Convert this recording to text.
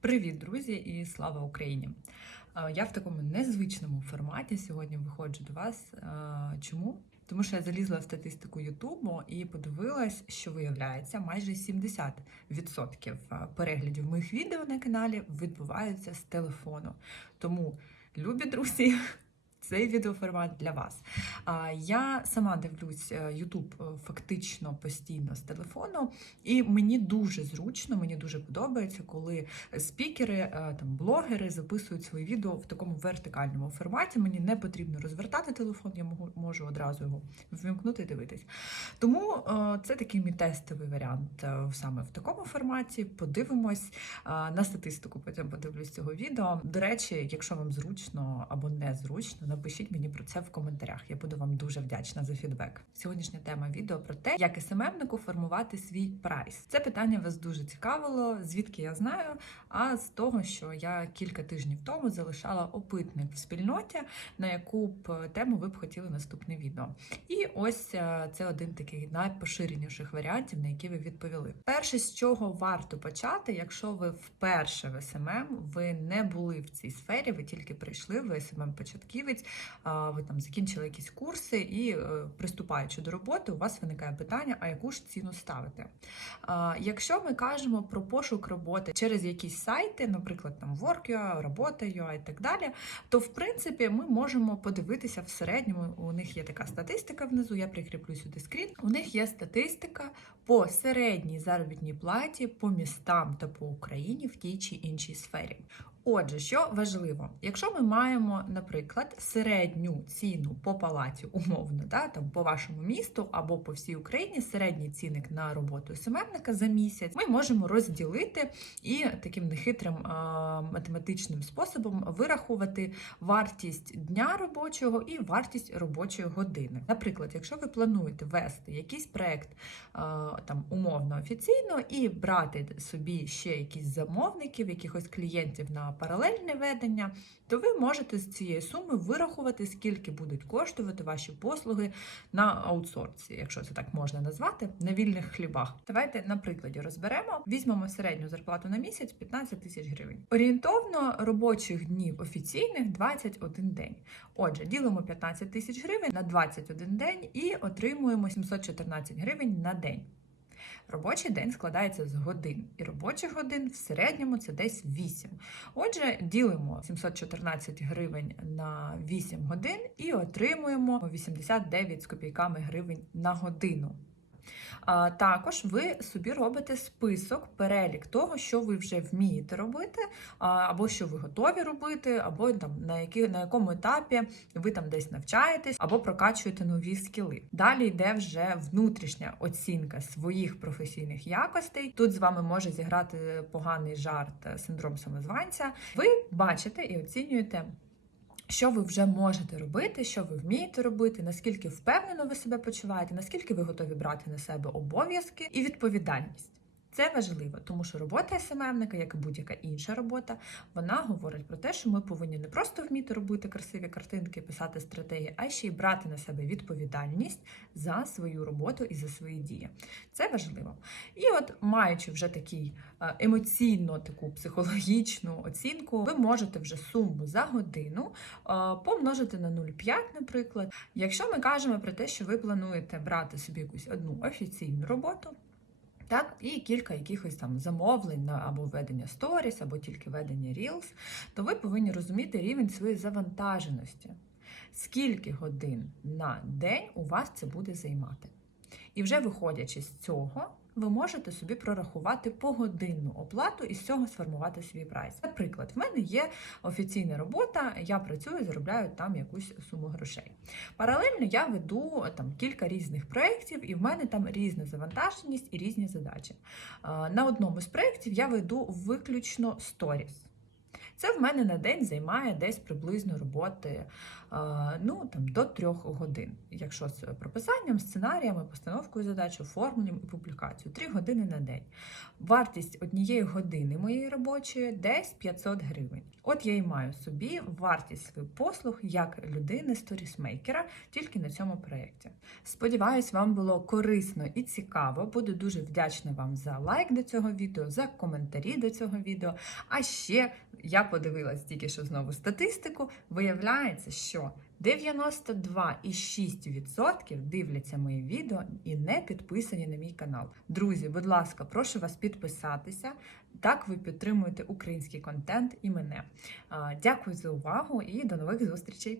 Привіт, друзі, і слава Україні! Е, Я в такому незвичному форматі сьогодні виходжу до вас. Е, Чому? Тому що я залізла в статистику Ютубу і подивилась, що виявляється, майже 70% переглядів моїх відео на каналі відбуваються з телефону. Тому, любі друзі, цей відеоформат для вас. Я сама дивлюсь е, YouTube е, фактично постійно з телефону, і мені дуже зручно, мені дуже подобається, коли спікери, е, там блогери записують свої відео в такому вертикальному форматі. Мені не потрібно розвертати телефон, я можу, одразу його ввімкнути і дивитись. Тому це такий мій тестовий варіант саме в такому форматі. Подивимось на статистику. Потім подивлюсь цього відео. До речі, якщо вам зручно або не зручно, напишіть мені про це в коментарях. Я буду вам дуже вдячна за фідбек. Сьогоднішня тема відео про те, як СММнику формувати свій прайс. Це питання вас дуже цікавило. Звідки я знаю? А з того, що я кілька тижнів тому залишала опитник в спільноті, на яку б тему ви б хотіли наступне відео. І ось е, це один такий найпоширеніших варіантів, на які ви відповіли. Перше, з чого варто почати, якщо ви вперше в СММ, ви не були в цій сфері, ви тільки прийшли, ви СММ початківець, а, ви там закінчили якісь курси, і е, приступаючи до роботи, у вас виникає питання, а яку ж ціну ставити? Якщо ми кажемо про пошук роботи через якісь сайти, наприклад, там Work.ua, Робота.ua і так далі, то в принципі ми можемо подивитися в середньому. У них є така статистика внизу. Я прикріплю сюди скрін. У них є статистика по середній заробітній платі по містам та по Україні в тій чи іншій сфері. Отже, що важливо, якщо ми маємо, наприклад, середню ціну по палаті, умовно, да, там по вашому місту або по всій Україні, середній цінник на роботу СММника за місяць, ми можемо розділити і таким нехитрим а, математичним способом вирахувати вартість дня робочого і вартість робочої години. Наприклад, якщо ви плануєте вести якийсь проект а, там умовно офіційно і брати собі ще якісь замовників, якихось клієнтів на паралельне ведення, то ви можете з цієї суми вирахувати, скільки будуть коштувати ваші послуги на аутсорсі, якщо це так можна назвати, на вільних хлібах. Давайте на прикладі розберемо. Візьмемо середню зарплату на місяць 15 тисяч гривень. Орієнтовно робочих днів офіційних 21 день. Отже, ділимо 15 тисяч гривень на 21 день і отримуємо 714 гривень на день. Робочий день складається з годин, і робочих годин в середньому це десь 8. Отже, ділимо 714 гривень на 8 годин і отримуємо 89 з копійками гривень на годину. Також ви собі робите список, перелік того, що ви вже вмієте робити, або що ви готові робити, або там на які на якому етапі ви там десь навчаєтесь, або прокачуєте нові скіли. Далі йде вже внутрішня оцінка своїх професійних якостей. Тут з вами може зіграти поганий жарт синдром самозванця. Ви бачите і оцінюєте. Що ви вже можете робити, що ви вмієте робити, наскільки впевнено ви себе почуваєте, наскільки ви готові брати на себе обов'язки і відповідальність. Це важливо, тому що робота СММника, як і будь-яка інша робота, вона говорить про те, що ми повинні не просто вміти робити красиві картинки, писати стратегії, а ще й брати на себе відповідальність за свою роботу і за свої дії. Це важливо. І от, маючи вже такий е, емоційно таку психологічну оцінку, ви можете вже суму за годину е, помножити на 0,5, наприклад. Якщо ми кажемо про те, що ви плануєте брати собі якусь одну офіційну роботу. Так, і кілька якихось там замовлень на або ведення сторіс, або тільки ведення Reels, то ви повинні розуміти рівень своєї завантаженості. Скільки годин на день у вас це буде займати? І вже виходячи з цього, ви можете собі прорахувати погодинну оплату і з цього сформувати свій прайс. Наприклад, в мене є офіційна робота, я працюю, заробляю там якусь суму грошей. Паралельно я веду там кілька різних проєктів, і в мене там різна завантаженість і різні задачі. На одному з проєктів я веду виключно сторіс. Це в мене на день займає десь приблизно роботи ну, там, до трьох годин. Якщо з прописанням, сценаріями, постановкою задач, оформленням і публікацією. Три години на день. Вартість однієї години моєї робочої десь 500 гривень. От я і маю собі вартість своїх послуг як людини сторісмейкера тільки на цьому проєкті. Сподіваюсь, вам було корисно і цікаво. Буду дуже вдячна вам за лайк до цього відео, за коментарі до цього відео. А ще я подивилась тільки що знову статистику. Виявляється, що 92,6% дивляться мої відео і не підписані на мій канал. Друзі, будь ласка, прошу вас підписатися. Так ви підтримуєте український контент і мене. Дякую за увагу і до нових зустрічей!